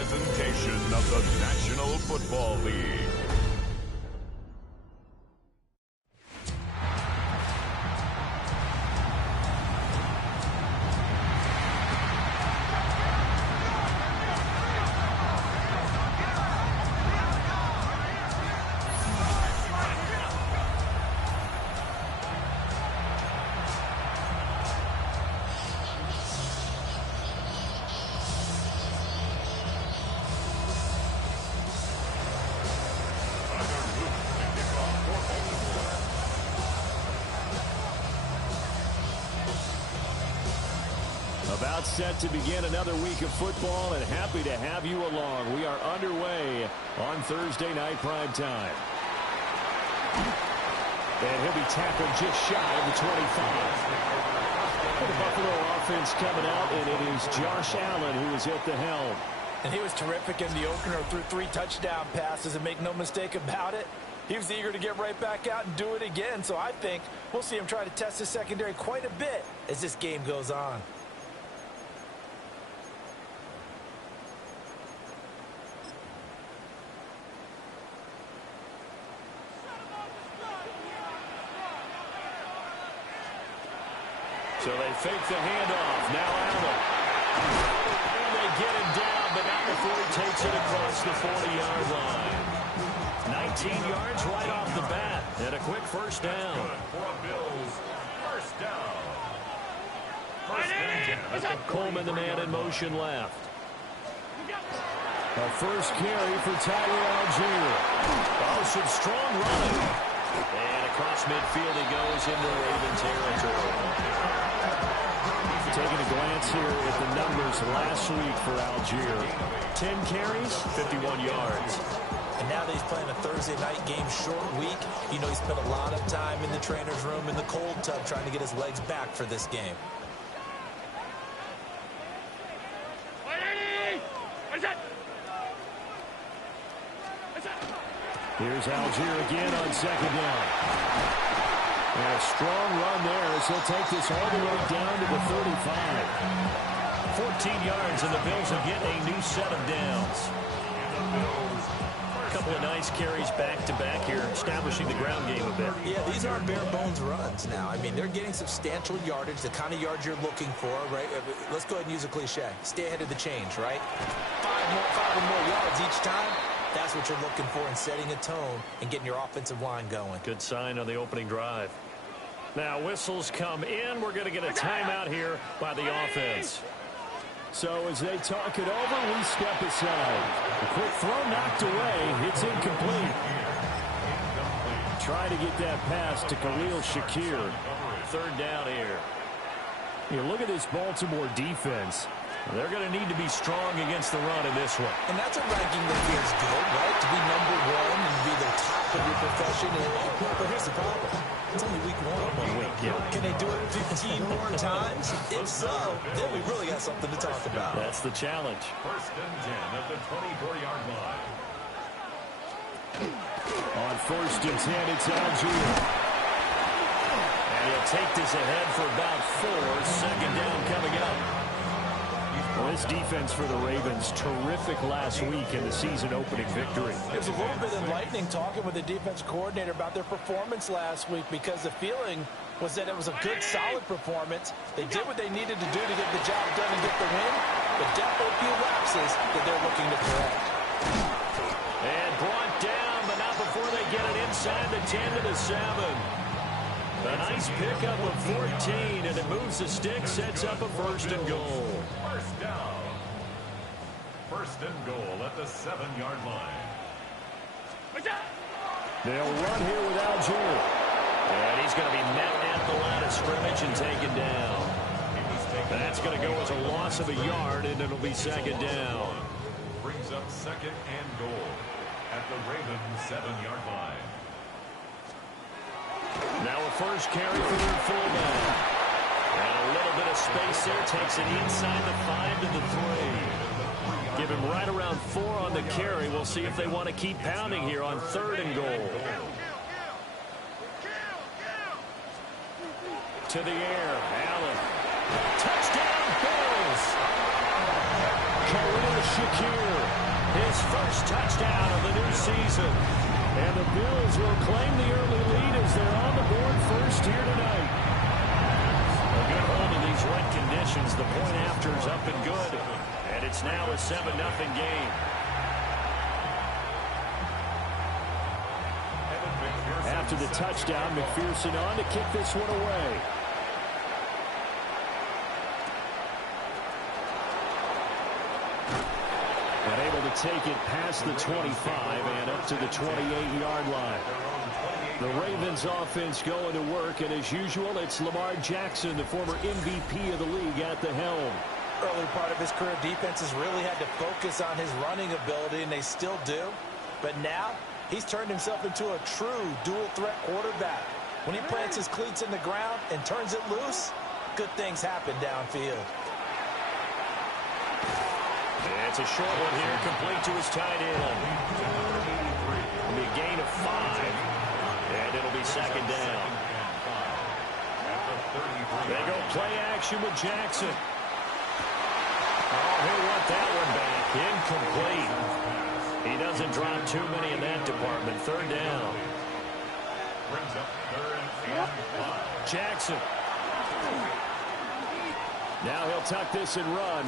presentation of the National Football League. About set to begin another week of football, and happy to have you along. We are underway on Thursday night prime time. And he'll be tackled just shy of the 25. The Buffalo offense coming out, and it is Josh Allen who is at the helm. And he was terrific in the opener, threw 3 touchdown passes, and make no mistake about it, he was eager to get right back out and do it again. So I think we'll see him try to test his secondary quite a bit as this game goes on. So they fake the handoff. Now Allen. And they get him down, but not before he takes it across the 40-yard line. 19 yards right off the bat. And a quick first down. Coleman, the man in motion left. A first carry for Tyler Algier. Oh, some strong running. And across midfield he goes into Raven territory. Taking a glance here at the numbers last week for Algier. 10 carries, 51 yards. And now that he's playing a Thursday night game, short week, you know he spent a lot of time in the trainer's room in the cold tub trying to get his legs back for this game. Here's Algier again on second down. And a strong run there as he'll take this all the way down to the 35. 14 yards, and the Bills are getting a new set of downs. A couple of nice carries back-to-back here, establishing the ground game a bit. Yeah, these aren't bare-bones runs now. I mean, they're getting substantial yardage, the kind of yards you're looking for, right? Let's go ahead and use a cliche. Stay ahead of the change, right? Five or more yards each time. That's what you're looking for in setting a tone and getting your offensive line going. Good sign on the opening drive. Now whistles come in. We're going to get a timeout here by the offense. So as they talk it over, we step aside. A quick throw knocked away. It's incomplete. Try to get that pass to Khalil Shakir. Third down here. You look at this Baltimore defense. They're going to need to be strong against the run in this one. And that's a ranking that feels good, right? To be number one and be the top of your profession. But here's the problem. It's only week one. 1 week, yeah. Can they do it 15 more times? If so, then we really got something to talk about. That's the challenge. First and 10 at the 24-yard line. On first and 10, it's Algier. And he'll take this ahead for about 4. Second down coming up. Well, this defense for the Ravens, terrific last week in the season-opening victory. It was a little bit enlightening talking with the defense coordinator about their performance last week, because the feeling was that it was a good, solid performance. They did what they needed to do to get the job done and get the win, but definitely a few lapses that they're looking to correct. And brought down, but not before they get it inside the 10 to the 7. A nice pickup of 14, and it moves the stick, sets up a first and goal. First down. First and goal at the 7-yard line. They'll run here with Algier. And he's going to be met at the line of scrimmage and taken down. That's going to go as a loss of a yard, and it'll be second down. Brings up second and goal at the Ravens 7-yard line. Now a first carry for their fullback. And a little bit of space there. Takes it inside the 5 to the 3. Give him right around 4 on the carry. We'll see if they want to keep pounding here on third and goal. To the air. Allen. Touchdown, Bills. Khalil Shakir, his first touchdown of the new season. And the Bills will claim the early lead as they're on the board first here tonight. A good hold of these wet conditions. The point after is up and good. And it's now a 7-0 game. After the touchdown, McPherson on to kick this one away. And able to take it past the 25 and up to the 28-yard line. The Ravens offense going to work, and as usual, it's Lamar Jackson, the former MVP of the league, at the helm. Early part of his career, defenses really had to focus on his running ability, and they still do. But now, he's turned himself into a true dual-threat quarterback. When he plants his cleats in the ground and turns it loose, good things happen downfield. It's a short one here, complete to his tight end. It'll be a gain of 5, and it'll be second down. They go play action with Jackson. Oh, he'll want that one back. Incomplete. He doesn't drop too many in that department. Third down. Jackson. Now he'll tuck this and run.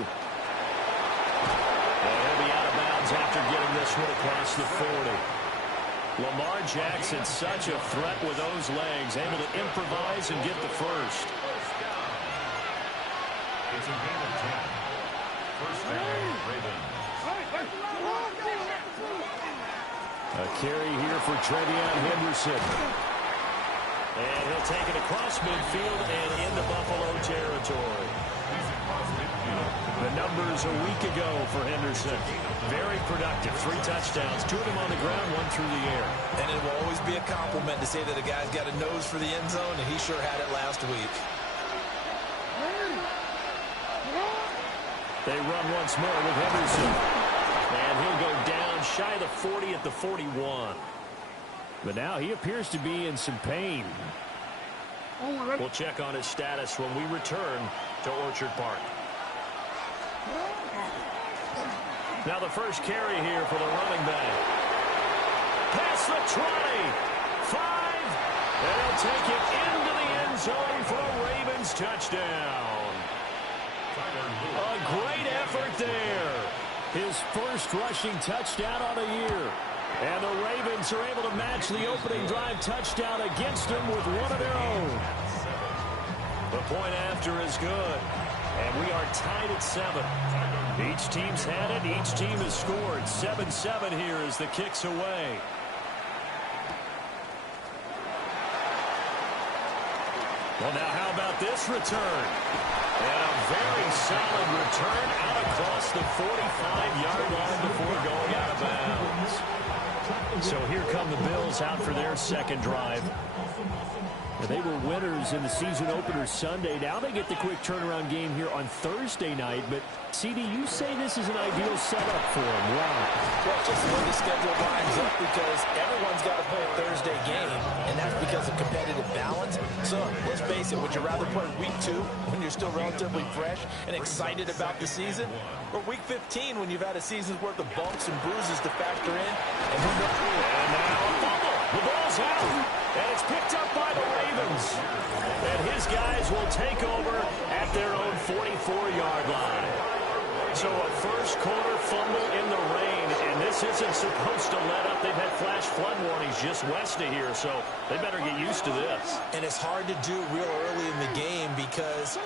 And he'll be out of bounds after getting this one across the 40. Lamar Jackson, such a threat with those legs, able to improvise and get the first. It's a gain of 10. First down, Ravens. A carry here for Trevion Henderson. And he'll take it across midfield and into Buffalo territory. The numbers a week ago for Henderson. Very productive. 3 touchdowns. 2 of them on the ground, 1 through the air. And it will always be a compliment to say that a guy's got a nose for the end zone, and he sure had it last week. They run once more with Henderson. And he'll go down shy of the 40 at the 41. But now he appears to be in some pain. We'll check on his status when we return to Orchard Park. Now the first carry here for the running back. Past the 20. 5. And he'll take it into the end zone for a Ravens touchdown. A great effort there. His first rushing touchdown on the year. And the Ravens are able to match the opening drive touchdown against them with one of their own. The point after is good. And we are tied at 7. Each team's had it. Each team has scored. 7-7 here as the kick's away. Well, now how about this return? And a very solid return out across the 45-yard line before going out of bounds. So here come the Bills out for their second drive. They were winners in the season opener Sunday. Now they get the quick turnaround game here on Thursday night. But, CD, you say this is an ideal setup for them. Why? Well, just the way the schedule lines up, because everyone's got to play a Thursday game, and that's because of competitive balance. So, let's face it, would you rather play week 2 when you're still relatively fresh and excited about the season, or week 15 when you've had a season's worth of bumps and bruises to factor in? And now a fumble. The ball's out, and it's picked up by the Ravens. And his guys will take over at their own 44-yard line. So a first quarter fumble in the rain, and this isn't supposed to let up. They've had flash flood warnings just west of here, so they better get used to this. And it's hard to do real early in the game because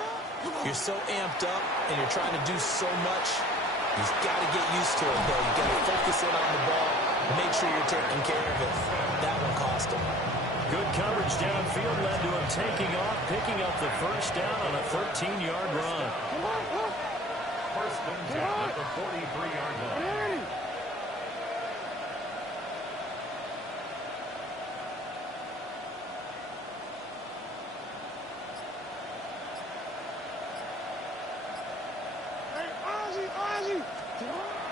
you're so amped up and you're trying to do so much. You've got to get used to it, though. You've got to focus in on the ball and make sure you're taking care of it. That one cost him. Good coverage downfield led to him taking off, picking up the first down on a 13-yard run. First and 10 at the 43-yard line.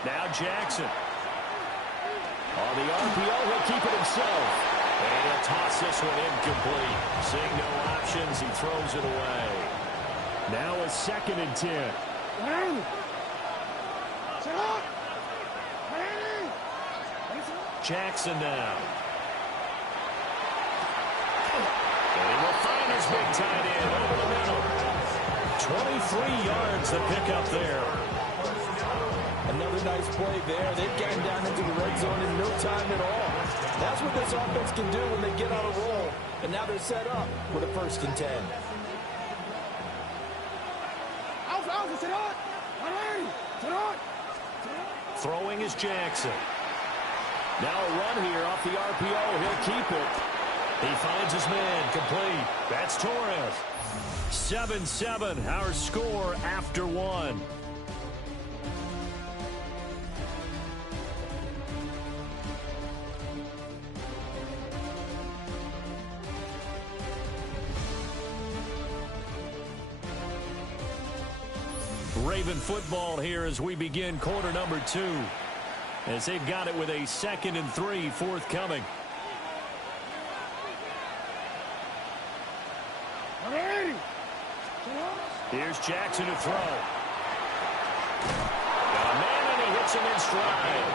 Now Jackson. On the RPO, he'll keep it himself. And he'll toss this one incomplete. Seeing no options, he throws it away. Now a 2nd and 10. Jackson now. And he will find his big tight end over the middle. 23 yards to pick up there. Another nice play there. They've gotten down into the red zone in no time at all. That's what this offense can do when they get on a roll. And now they're set up with a 1st and 10. Throwing is Jackson. Now a run here off the RPO. He'll keep it. He finds his man. Complete. That's Torres. 7-7. Our score after 1. Raven football here as we begin quarter number 2. As they've got it with a 2nd and 3 forthcoming. Here's Jackson to throw. Got a man and he hits him in stride.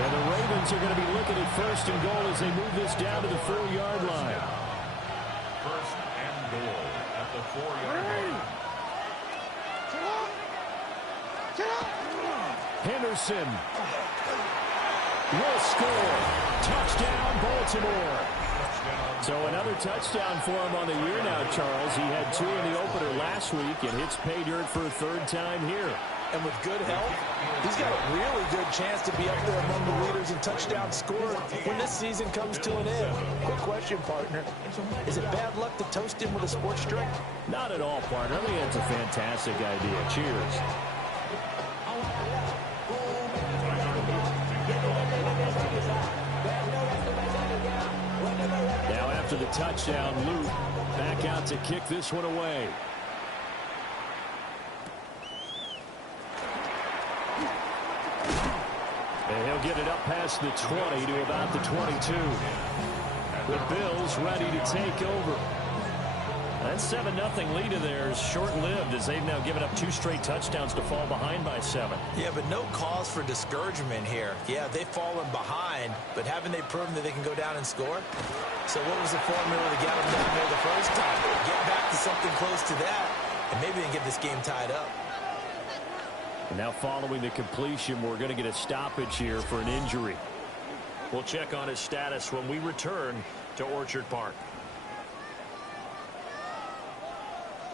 And the Ravens are going to be looking at 1st and goal as they move this down to the 4-yard line. 1st and goal at the 4-yard line. Henderson will score. Touchdown, Baltimore. So another touchdown for him on the year now, Charles. He had 2 in the opener last week and hits pay dirt for a 3rd time here. And with good health, he's got a really good chance to be up there among the leaders in touchdown scoring when this season comes to an end. Quick question, partner. Is it bad luck to toast him with a sports drink? Not at all, partner. I think that's a fantastic idea. Cheers. Now after the touchdown, Luke back out to kick this one away. And he'll get it up past the 20 to about the 22. The Bills ready to take over. That 7-0 lead of theirs short-lived as they've now given up 2 straight touchdowns to fall behind by 7. Yeah, but no cause for discouragement here. Yeah, they've fallen behind, but haven't they proven that they can go down and score? So what was the formula that got them down there the first time? Get back to something close to that, and maybe they can get this game tied up. And now following the completion, we're going to get a stoppage here for an injury. We'll check on his status when we return to Orchard Park.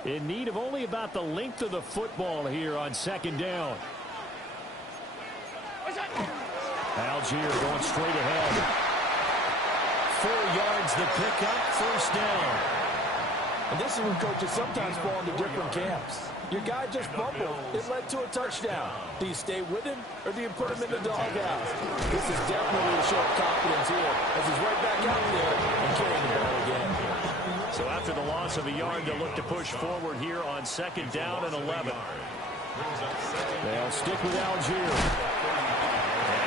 In need of only about the length of the football here on 2nd down. Algier going straight ahead. 4 yards the pickup, 1st down. And this is when coaches sometimes fall into different camps. Your guy just fumbled. It led to a touchdown. Do you stay with him or do you put him in the doghouse? This is definitely a show of confidence here as he's right back out there and carrying the ball again. So after the loss of a yard, they'll look to push forward here on 2nd down and 11. They'll stick with Algier. And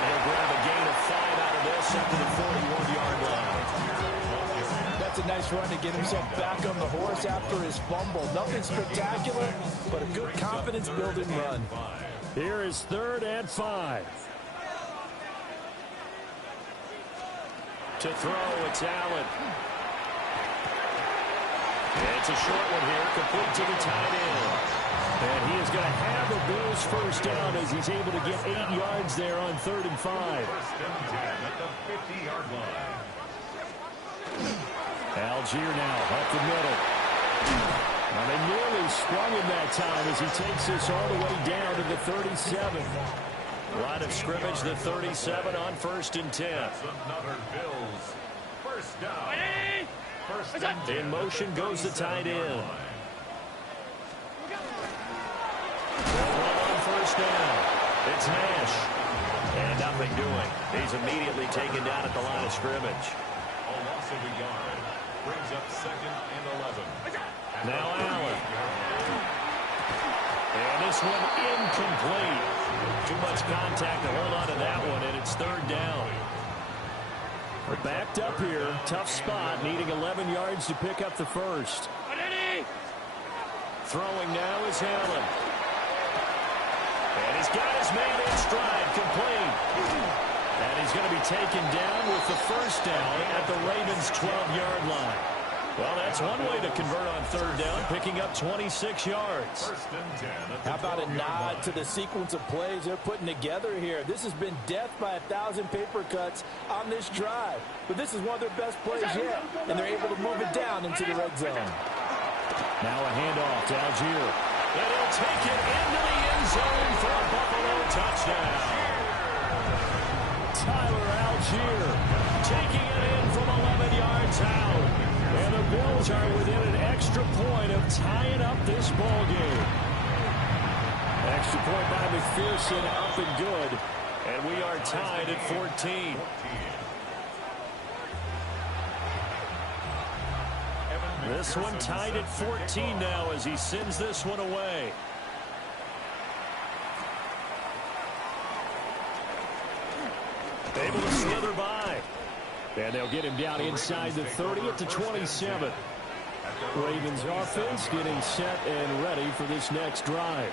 he'll grab a gain of 5 out of this up to the 41-yard line. That's a nice run to get himself back on the horse after his fumble. Nothing spectacular, but a good confidence-building run. Here is 3rd and 5. To throw, it's Allen. It's a short one here, complete to the tight end. And he is going to have the Bills 1st down as he's able to get 8 yards there on 3rd and 5. 1st and 10 at the 50-yard line. Algier now up the middle. Now they nearly sprung him that time as he takes this all the way down to the 37. Line of scrimmage, the 37 on 1st and 10. That's another Bills 1st down. In motion goes the tight end. On 1st down, it's Nash. And nothing doing. He's immediately taken down at the line of scrimmage. A loss of a yard brings up 2nd and 11. Now Allen. And this one incomplete. Too much contact to hold on to that one, and it's 3rd down. We're backed up here. Tough spot, needing 11 yards to pick up the 1st. Throwing now is Allen. And he's got his man in stride, complete. And he's going to be taken down with the first down at the Ravens' 12-yard line. Well, that's one way to convert on third down, picking up 26 yards. First and 10. How about a nod to the sequence of plays they're putting together here? This has been death by 1,000 paper cuts on this drive. But this is one of their best plays yet, and they're able to move it down into the red zone. Now a handoff to Algier. And he'll take it into the end zone for a Buffalo touchdown. Tyler Algier taking it in from 11 yards out. And the Bills are within an extra point of tying up this ball game. Extra point by McPherson, up and good. And we are tied at 14. This one tied at 14 now as he sends this one away. Able to slither by. And they'll get him down inside the 30 at the 27. Ravens offense getting set and ready for this next drive.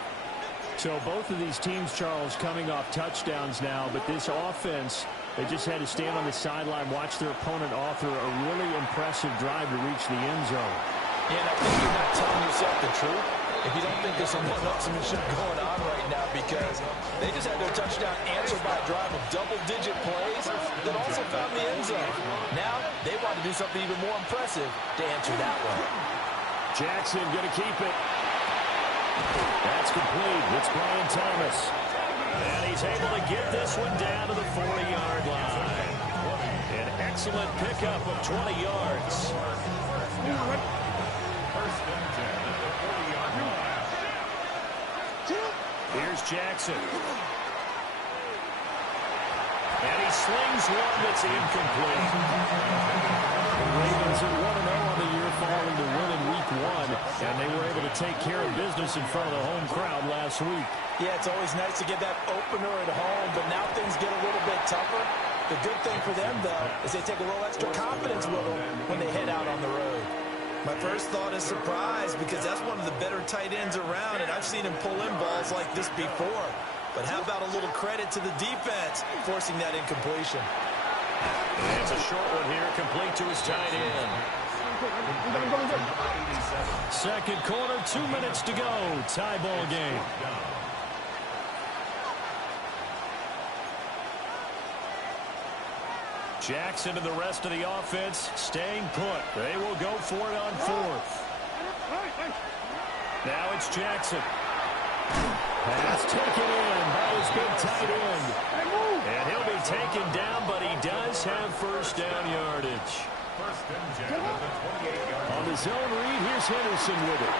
So both of these teams, Charles, coming off touchdowns now, but this offense, they just had to stand on the sideline, watch their opponent author a really impressive drive to reach the end zone. Yeah, and I think you're not telling yourself the truth if you don't think there's some one-upsmanship going on right now, because they just had their touchdown answered by a drive of double-digit plays that also found the end zone. Now they want to do something even more impressive to answer that one. Jackson going to keep it. That's complete. It's Brian Thomas. And he's able to get this one down to the 40-yard line. An excellent pickup of 20 yards. First and 10 at the 40-yard line. Here's Jackson. And he slings one that's incomplete. The Ravens are 1-0 on the year following the win in Week 1, and they were able to take care of business in front of the home crowd last week. Yeah, it's always nice to get that opener at home, but now things get a little bit tougher. The good thing for them, though, is they take a little extra confidence with them when they head out on the road. My first thought is surprise, because that's one of the better tight ends around, and I've seen him pull in balls like this before. But how about a little credit to the defense forcing that incompletion? And it's a short one here, complete to his tight end. Second quarter, 2 minutes to go. Tie ball game. Jackson and the rest of the offense staying put. They will go for it on fourth. Now it's Jackson. Pass taken in by his big tight end. And he'll be taken down, but he does have first down yardage. First and 10 at the 28-yard line. On the zone read, here's Henderson with it.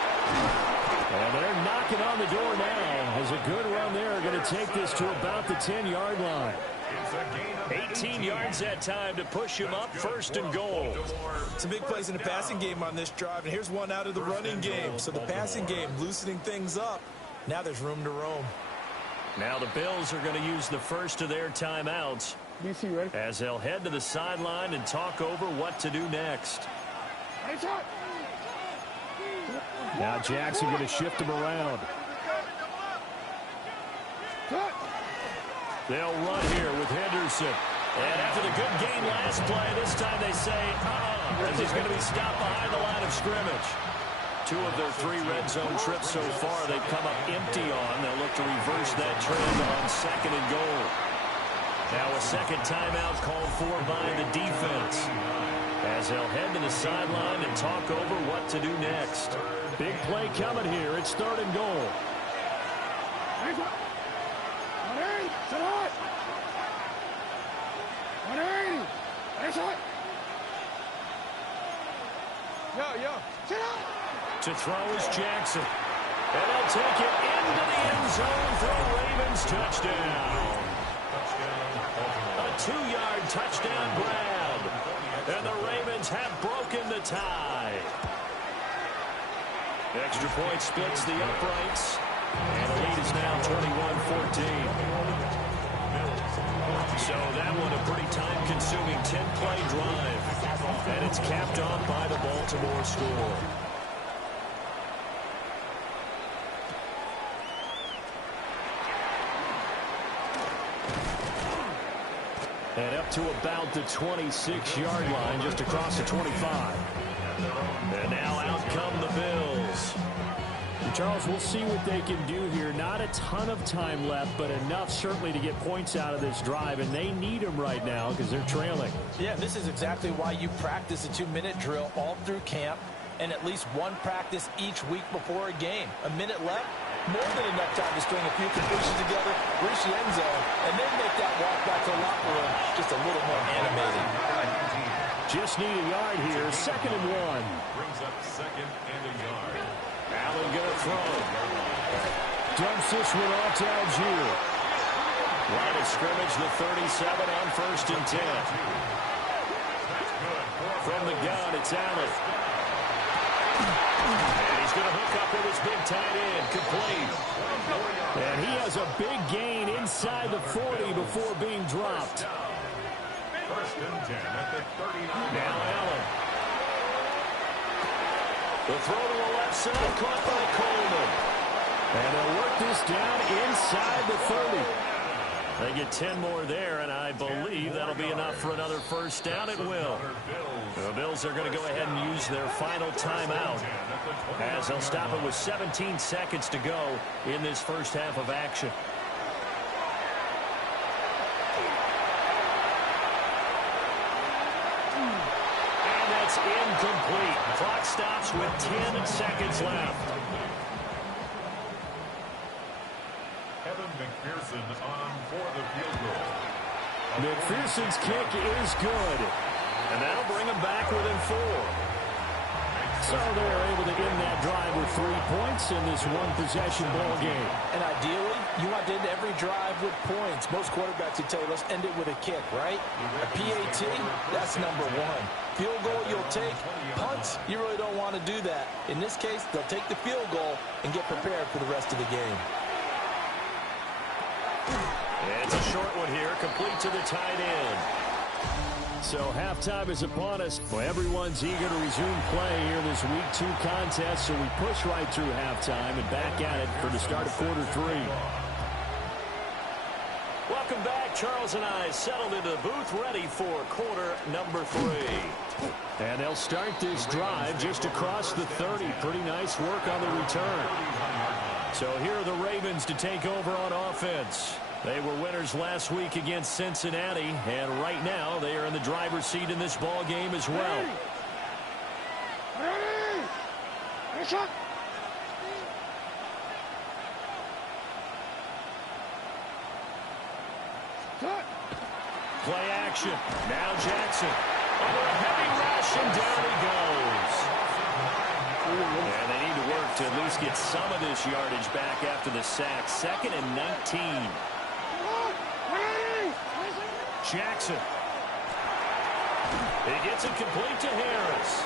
And they're knocking on the door now as a good run there. Going to take this to about the 10-yard line. It's a gain of 18 yards that time to push him up, first and goal. Some big plays in the passing game on this drive, and here's one out of the running game. So the passing game loosening things up. Now there's room to roam. Now the Bills are going to use the first of their timeouts as they'll head to the sideline and talk over what to do next. Now Jackson going to shift him around. They'll run here with Henderson. And after the good game last play, this time they say, as he's going to be stopped behind the line of scrimmage. 2 of their 3 red zone trips so far they've come up empty on. They'll look to reverse that trend on second and goal. Now a second timeout called for by the defense as they'll head to the sideline and talk over what to do next. Big play coming here. It's third and goal. To throw is Jackson. And they'll take it into the end zone for a Ravens touchdown. A 2-yard touchdown grab. And the Ravens have broken the tie. Extra point splits the uprights. And the lead is now 21-14. So that one a pretty time-consuming 10-play drive. And it's capped off by the Baltimore score. And up to about the 26-yard line, just across the 25. And now out come the Bills. Charles, we'll see what they can do here. Not a ton of time left, but enough certainly to get points out of this drive, and they need them right now because they're trailing. Yeah, this is exactly why you practice a 2-minute drill all through camp and at least one practice each week before a game. A minute left, more than enough time to string a few completions together, reach the end zone, and then make that walk back to the locker room just a little more animated. Just need a yard here, 2nd and 1. Brings up 2nd and a yard. Allen going to throw. Dumps this one off to Algier. Line of scrimmage, the 37 on 1st and 10. From the gun, it's Allen. And he's going to hook up with his big tight end, complete. And he has a big gain inside the 40 before being dropped. 1st and 10 at the 39. Now Allen. The throw to the left side, caught by Coleman. And they'll work this down inside the 30. They get 10 more there, and I believe that'll be enough for another first down. It will. The Bills are going to go ahead and use their final timeout as they'll stop it with 17 seconds to go in this first half of action. Incomplete. Clock stops with 10 seconds left. Evan McPherson on for the field goal. McPherson's kick is good. And that'll bring them back within 4. So they're able to end that drive with 3 points in this one-possession ball game. And ideally, you want to end every drive with points. Most quarterbacks would tell you, let's end it with a kick, right? A PAT, that's number 1. Field goal you'll take. Punts, you really don't want to do that. In this case, they'll take the field goal and get prepared for the rest of the game. It's a short one here, complete to the tight end. So halftime is upon us. Well, everyone's eager to resume play here in this Week 2 contest, so we push right through halftime and back at it for the start of quarter 3. Welcome back. Charles and I settled into the booth ready for quarter number 3. And they'll start this drive just across the 30. Pretty nice work on the return. So here are the Ravens to take over on offense. They were winners last week against Cincinnati, and right now they are in the driver's seat in this ball game as well. Play action. Now Jackson. Under a heavy rush, and down he goes. And they need to work to at least get some of this yardage back after the sack. 2nd and 19. Jackson. He gets it complete to Harris.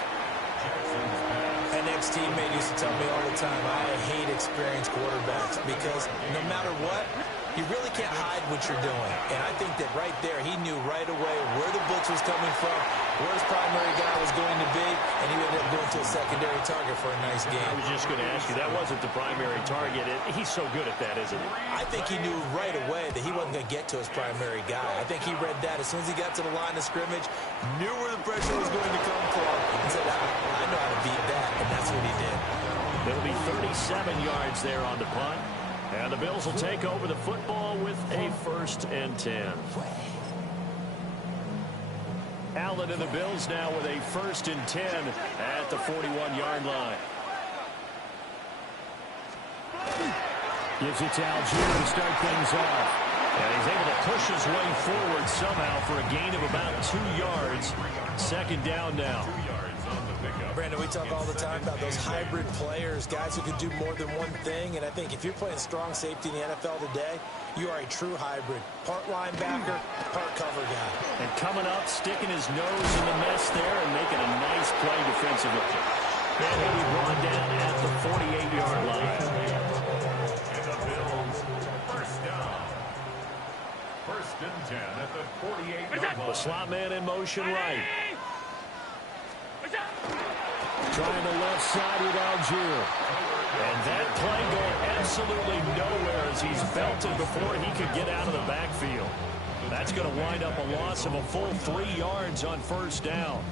An ex-teammate used to tell me all the time, I hate experienced quarterbacks because no matter what, you really can't hide what you're doing. And I think that right there, he knew right away where the blitz was coming from, where his primary guy was going to be, and he ended up going to a secondary target for a nice game. I was just going to ask you, that wasn't the primary target. He's so good at that, isn't he? I think he knew right away that he wasn't going to get to his primary guy. I think he read that as soon as he got to the line of scrimmage, knew where the pressure was going to come from, and said, I know how to beat that, and that's what he did. It'll be 37 yards there on the punt. And the Bills will take over the football with a 1st and 10. Allen and the Bills now with a 1st and 10 at the 41-yard line. Gives it to Algier to start things off. And he's able to push his way forward somehow for a gain of about 2 yards. 2nd down now. Brandon, we talk all the time about those hybrid players, guys who can do more than one thing. And I think if you're playing strong safety in the NFL today, you are a true hybrid. Part linebacker, part cover guy. And coming up, sticking his nose in the mess there and making a nice play defensively. And he'll be brought down at the 48-yard line. And the Bills, first down. 1st and 10 at the 48-yard line. The slot man in motion right. Trying the left side with Algier. And that play going absolutely nowhere as he's belted before he could get out of the backfield. That's going to wind up a loss of a full 3 yards on first down.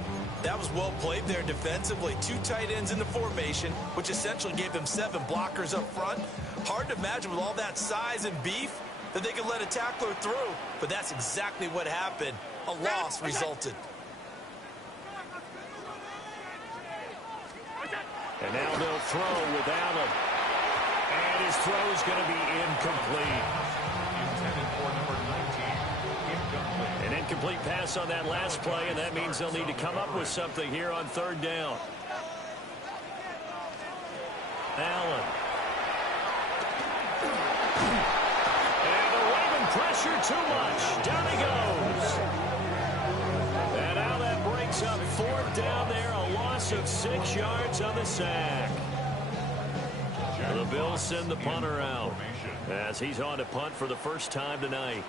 That was well played there defensively. 2 tight ends in the formation, which essentially gave them 7 blockers up front. Hard to imagine with all that size and beef that they could let a tackler through, but that's exactly what happened. A loss resulted. And now they'll throw with Allen. And his throw is going to be incomplete. Intended for number 19, incomplete. An incomplete pass on that last play, and that means they'll need to come up with something here on third down. Allen. And the Raven pressure too much. Down he goes. And now that breaks up fourth down there. A loss of 6 yards on the sack. The Bills send the punter out as he's on to punt for the first time tonight.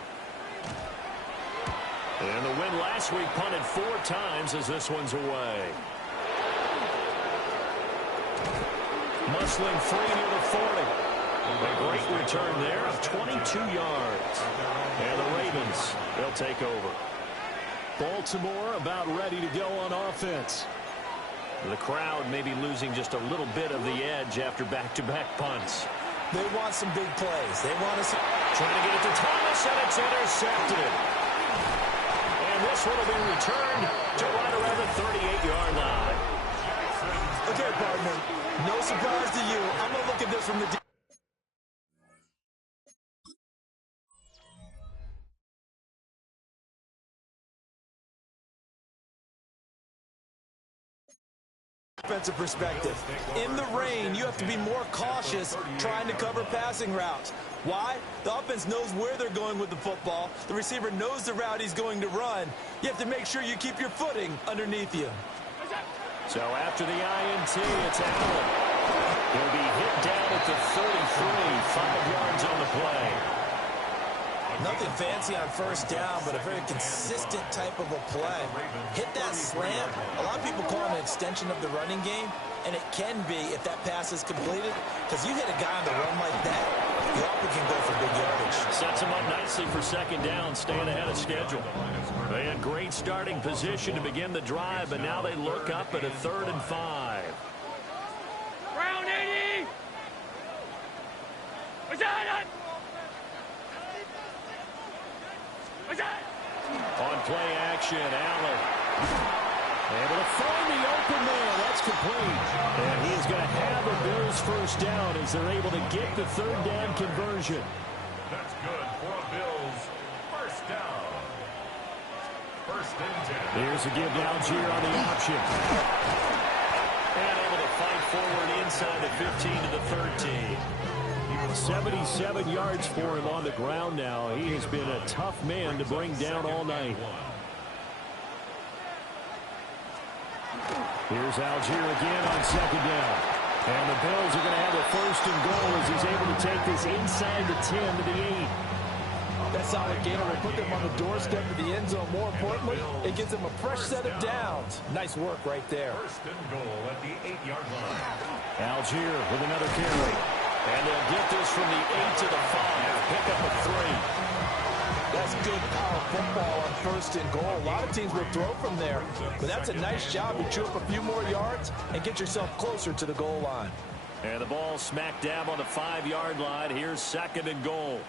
And the win last week punted 4 times as this one's away. Musling free near the 40. A great return there of 22 yards. And the Ravens, they'll take over. Baltimore about ready to go on offense. The crowd may be losing just a little bit of the edge after back-to-back punts. They want some big plays. They want to Trying to get it to Thomas, and it's intercepted. And this one will be returned to right around the 38-yard line. Okay, partner, no surprise to you. I'm going to look at this from the defensive perspective. In the rain, you have to be more cautious trying to cover passing routes. Why? The offense knows where they're going with the football. The receiver knows the route he's going to run. You have to make sure you keep your footing underneath you. So after the INT, it's Allen. He'll be hit down at the 33, 5 yards on the play. Nothing fancy on first down, but a very consistent type of a play. Hit that slant. A lot of people call it an extension of the running game, and it can be if that pass is completed, because you hit a guy on the run like that, you often can go for big yardage. Sets him up nicely for second down, staying ahead of schedule. They had great starting position to begin the drive, but now they look up at a 3rd and 5. Round 80! What's that? On play action, Allen. Able to find the open man. That's complete. And he's going to have the Bills first down as they're able to get the 3rd down conversion. That's good for a Bills first down. First and 10. Here's a give down here on the option. And able to fight forward inside the 15 to the 13. 77 yards for him on the ground now. He has been a tough man to bring down all night. Here's Algier again on second down. And the Bills are going to have a 1st and goal as he's able to take this inside the 10 to the 8. That solid gainer will put them on the doorstep of the end zone. More importantly, it gives them a fresh set of downs. Nice work right there. First and goal at the 8-yard line. Algier with another carry. And they'll get this from the 8 to the 5. Pick up a 3. That's good power football on 1st and goal. A lot of teams will throw from there. But that's a nice job to chew up a few more yards and get yourself closer to the goal line. And the ball smack dab on the 5-yard line. Here's 2nd and goal.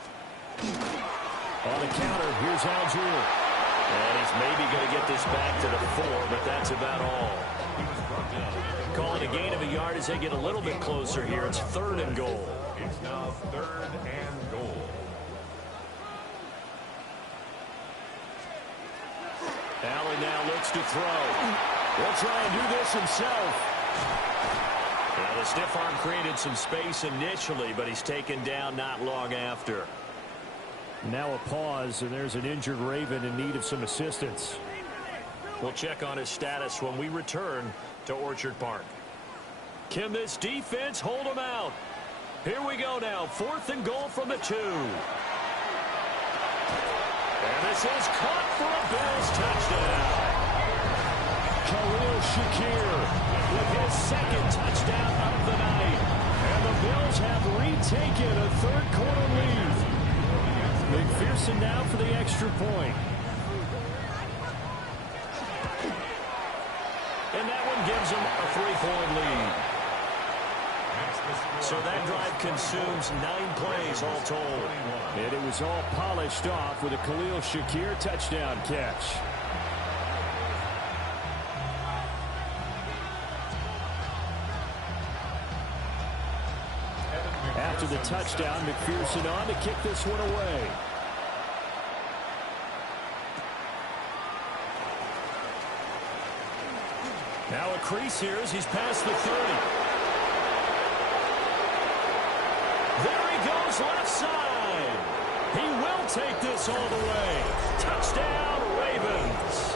On the counter, here's Algier. And he's maybe going to get this back to the 4, but that's about all. Calling a gain of a yard as they get a little bit closer here. It's 3rd and goal. It's now 3rd and goal. Allen now looks to throw. He'll try and do this himself. Now the stiff arm created some space initially, but he's taken down not long after. Now a pause, and there's an injured Raven in need of some assistance. We'll check on his status when we return to Orchard Park. Can this defense hold him out? Here we go now. 4th and goal from the 2. And this is caught for a Bills touchdown. Khalil Shakir with his 2nd touchdown of the night. And the Bills have retaken a 3rd quarter lead. McPherson now for the extra point. And that one gives them a 3-point lead. So that drive consumes 9 plays all told. And it was all polished off with a Khalil Shakir touchdown catch. After the touchdown, McPherson on to kick this one away. Now a crease here as he's past the 30. There he goes left side. He will take this all the way. Touchdown, Ravens.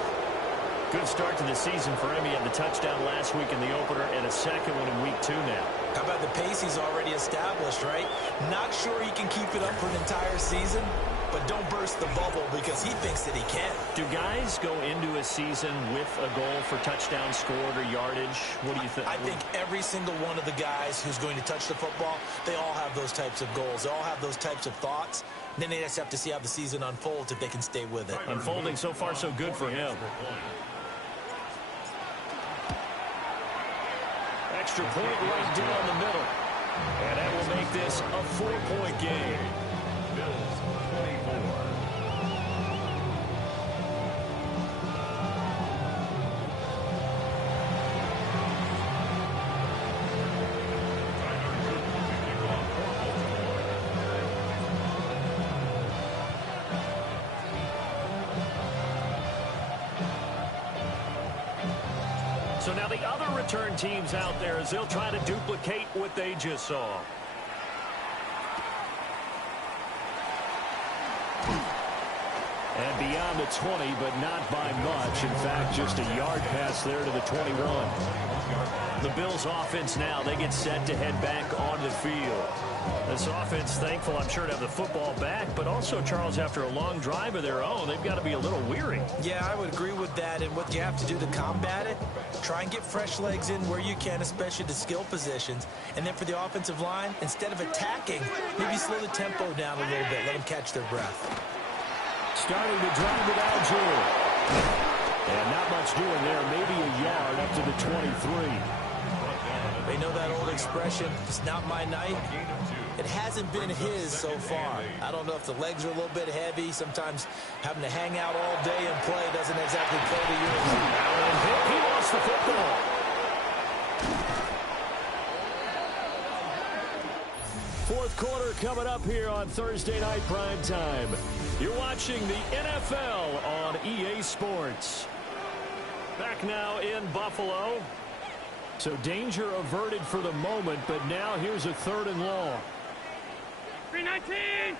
Good start to the season for him. He had the touchdown last week in the opener and a second one in week 2 now. How about the pace he's already established, right? Not sure he can keep it up for an entire season, but don't burst the bubble because he thinks that he can. Do guys go into a season with a goal for touchdown scored or yardage? What do you think? I think every single one of the guys who's going to touch the football, they all have those types of goals. They all have those types of thoughts. Then they just have to see how the season unfolds if they can stay with it. Unfolding so far so good for him. Extra point right down the middle. And that will make this a 4-point game. Bills 24. So now the other return teams out there as they'll try to duplicate what they just saw. And beyond the 20, but not by much. In fact, just a yard pass there to the 21. The Bills offense now, they get set to head back on the field. This offense, thankful, I'm sure, to have the football back, but also, Charles, after a long drive of their own, they've got to be a little weary. Yeah, I would agree with that. And what you have to do to combat it, try and get fresh legs in where you can, especially the skill positions. And then for the offensive line, instead of attacking, maybe slow the tempo down a little bit. Let them catch their breath. Starting to drive with Algier. And not much doing there. Maybe a yard up to the 23. They know that old expression, it's not my night. It hasn't been his so far. I don't know if the legs are a little bit heavy. Sometimes having to hang out all day and play doesn't exactly play to yours. He lost the football. Fourth quarter coming up here on Thursday Night Prime Time. You're watching the NFL on EA Sports. Back now in Buffalo. So danger averted for the moment, but now here's a 3rd and long. 319.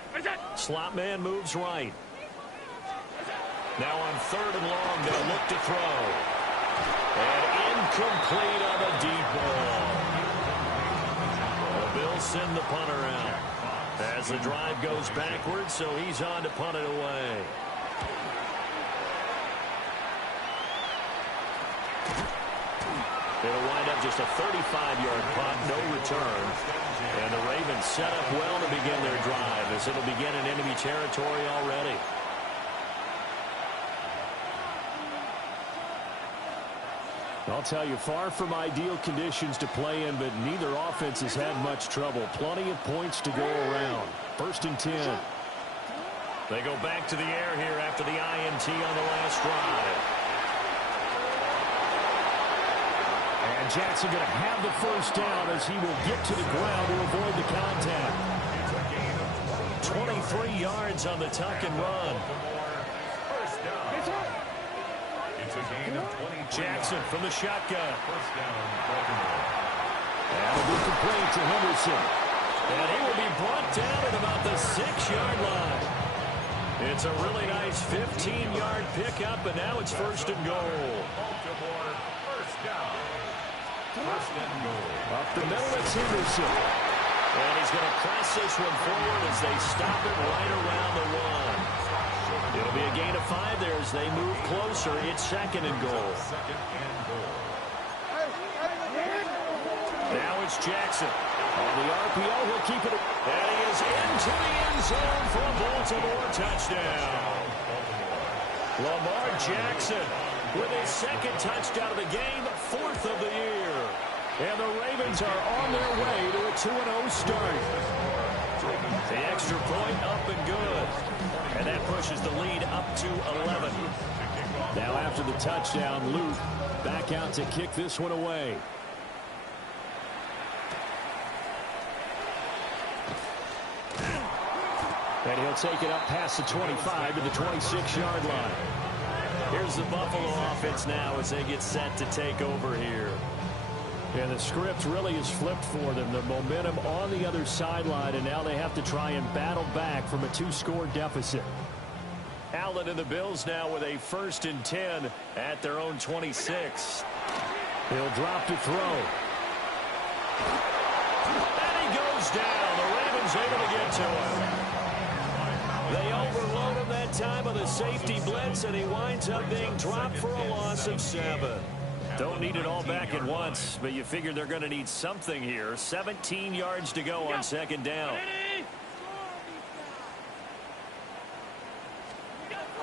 Slot man moves right. Now on 3rd and long, they'll look to throw. And incomplete on the deep ball. The Bills send the punter out. As the drive goes backwards, so he's on to punt it away. It'll wind up just a 35-yard punt, no return. And the Ravens set up well to begin their drive as it'll begin in enemy territory already. I'll tell you, far from ideal conditions to play in, but neither offense has had much trouble. Plenty of points to go around. 1st and 10. They go back to the air here after the INT on the last drive. And Jackson going to have the 1st down as he will get to the ground to avoid the contact. 23 yards on the tuck and run. First down. It's a gain of 20. Jackson from the shotgun. First down, Baltimore. That'll be complete to Henderson. And he will be brought down at about the 6-yard line. It's a really nice 15-yard pickup, and now it's 1st and goal. Baltimore, first down. First and goal. Up the middle, it's Henderson. And he's going to press this one forward as they stop it right around the 1. It'll be a gain of 5 there as they move closer. It's 2nd and goal. Second and goal. Now It's Jackson. On the RPO, he'll keep it. And he is into the end zone for a Baltimore touchdown. Lamar Jackson with his second touchdown of the game, 4th of the year. And the Ravens are on their way to a 2-0 start. The extra point up and good. And that pushes the lead up to 11. Now after the touchdown, Luke back out to kick this one away. And he'll take it up past the 25 to the 26-yard line. Here's the Buffalo offense now as they get set to take over here. And the script really is flipped for them. The momentum on the other sideline, and now they have to try and battle back from a 2-score deficit. Allen and the Bills now with a 1st and 10 at their own 26. He'll drop to throw. And he goes down. The Ravens able to get to him. They overload him that time with a safety blitz, and he winds up being dropped for a loss of 7. Don't need it all back at once, but you figure they're going to need something here. 17 yards to go on 2nd down.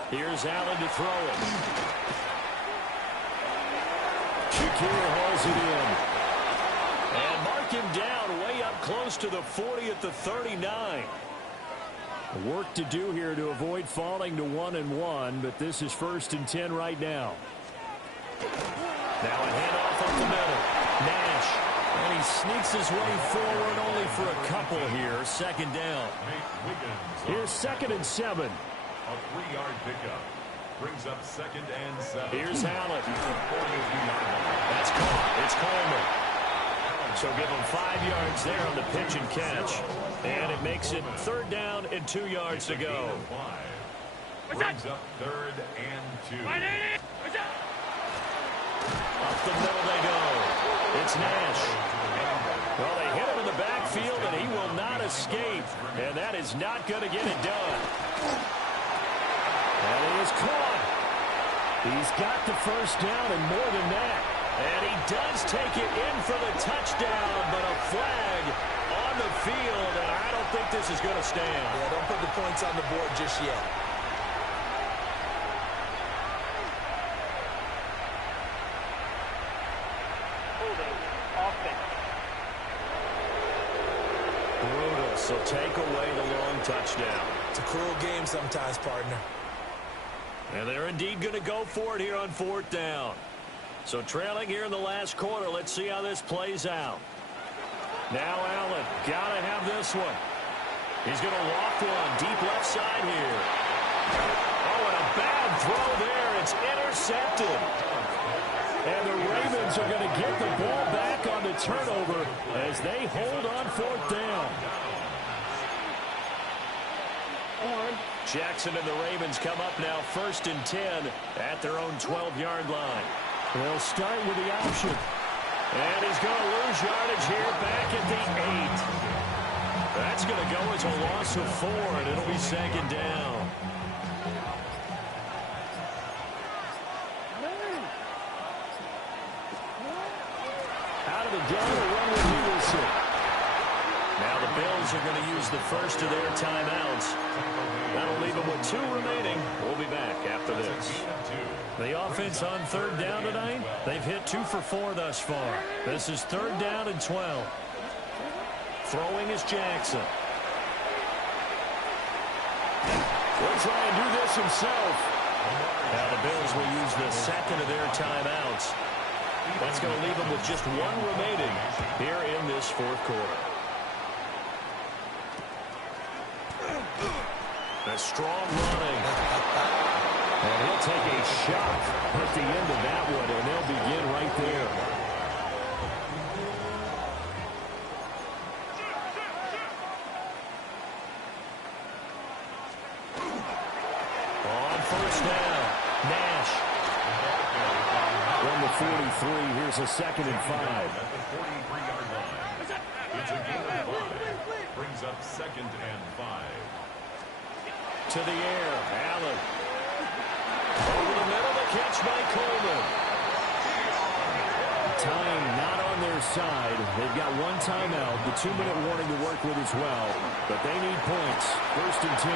Here's Allen to throw it. Shakir hauls it in. And mark him down way up close to the 40 at the 39. Work to do here to avoid falling to 1-1, but this is 1st and 10 right now. Now a handoff up the middle. Nash. And he sneaks his way forward only for a couple here. 2nd down. Here's 2nd and 7. A 3-yard pickup. Brings up 2nd and 7. Here's Allen. That's caught. It's Coleman. So give him 5 yards there on the pitch and catch. And it makes it 3rd down and 2 yards to go. Brings up 3rd and 2. Up the middle they go. It's Nash. Well, they hit him in the backfield, and he will not escape. And that is not going to get it done. And he is caught. He's got the 1st down and more than that. And he does take it in for the touchdown, but a flag on the field, and I don't think this is going to stand. Yeah, don't put the points on the board just yet. Brutal, so take away the long touchdown. It's a cruel game sometimes, partner. And they're indeed going to go for it here on 4th down. So trailing here in the last quarter. Let's see how this plays out. Now Allen, got to have this one. He's going to loft one deep left side here. Oh, and a bad throw there. It's intercepted. And the Ravens are going to get the ball back on the turnover as they hold on 4th down. Jackson and the Ravens come up now 1st and 10 at their own 12-yard line. They'll start with the option. And he's going to lose yardage here back at the 8. That's going to go as a loss of 4, and it'll be 2nd down. Out of the gun, a run with Peterson. Now the Bills are going to use the first of their timeouts. That'll leave them with 2 remaining. We'll be back after this. The offense on 3rd down tonight, they've hit 2 for 4 thus far. This is 3rd down and 12. Throwing is Jackson. Will try and do this himself. Now the Bills will use the 2nd of their timeouts. That's going to leave them with just 1 remaining here in this 4th quarter. A strong running. And he'll take a shot at the end of that one, and they'll begin right there. On 1st down, Nash. From the 43, here's a 2nd and 5. At the 43-yard line. It's a gain of 5. Brings up 2nd and 5. To the air, Allen. Over the middle, the catch by Coleman. Time not on their side. They've got one timeout, the 2-minute warning to work with as well. But they need points. 1st and 10.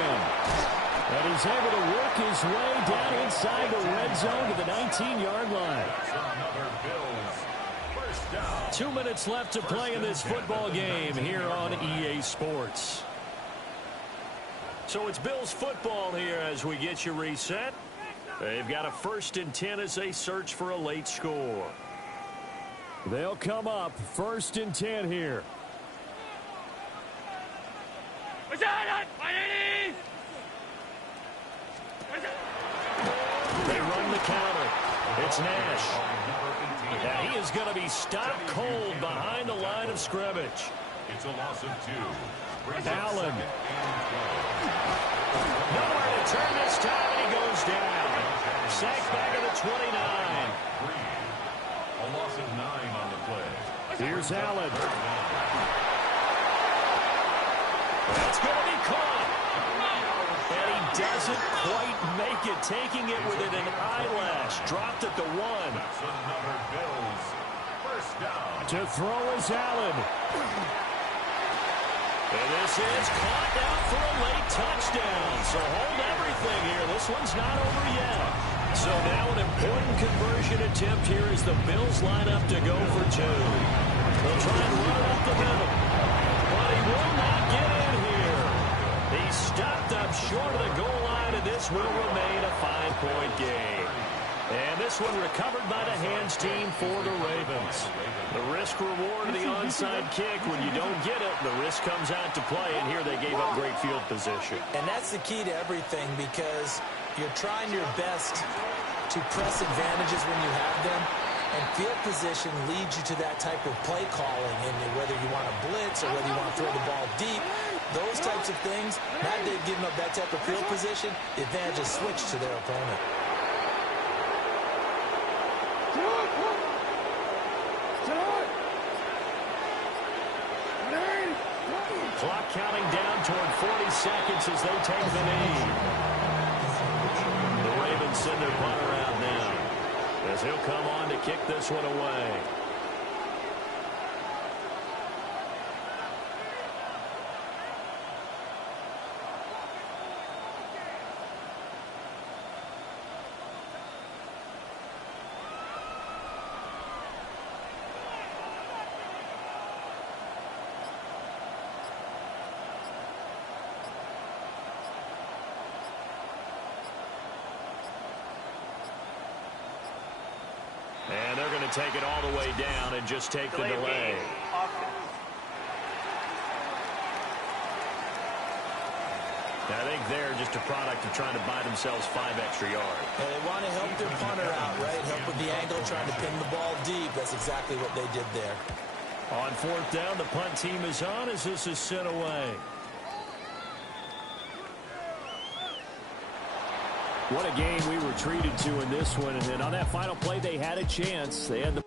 And he's able to work his way down inside the red zone to the 19-yard line. 2 minutes left to play in this football game here on EA Sports. So it's Bills football here as we get you reset. They've got a 1st and 10 as they search for a late score. They'll come up 1st and 10 here. They run the counter. It's Nash. Now he is going to be stopped cold behind the line of scrimmage. It's a loss of 2. Allen. Nowhere to turn this time, and he goes down. Sacked back at the 29. A loss of 9 on the play. Here's Allen. That's going to be caught. And he doesn't quite make it, taking it within an eyelash. Dropped at the 1. That's another Bills. 1st down. To throw is Allen. And this is caught now for a late touchdown. So hold everything here. This one's not over yet. So now an important conversion attempt here as the Bills line up to go for 2. They'll try and run it up the middle. But he will not get in here. He's stopped up short of the goal line, and this will remain a 5-point game. And this one recovered by the hands team for the Ravens. The risk-reward of the onside kick, when you don't get it, the risk comes out to play, and here they gave up great field position. And that's the key to everything, because you're trying your best to press advantages when you have them, and field position leads you to that type of play calling, and whether you want to blitz or whether you want to throw the ball deep, those types of things, now they've given up that type of field position, the advantage is switched to their opponent. Clock counting down toward 40 seconds as they take the knee. The Ravens send their punter out now as he'll come on to kick this one away. And they're going to take it all the way down and just take the delay. I think they're just a product of trying to buy themselves 5 extra yards. And they want to help their punter out, right? Help with the angle, trying to pin the ball deep. That's exactly what they did there. On 4th down, the punt team is on as this is sent away. What a game we were treated to in this one. And then on that final play, they had a chance. They had the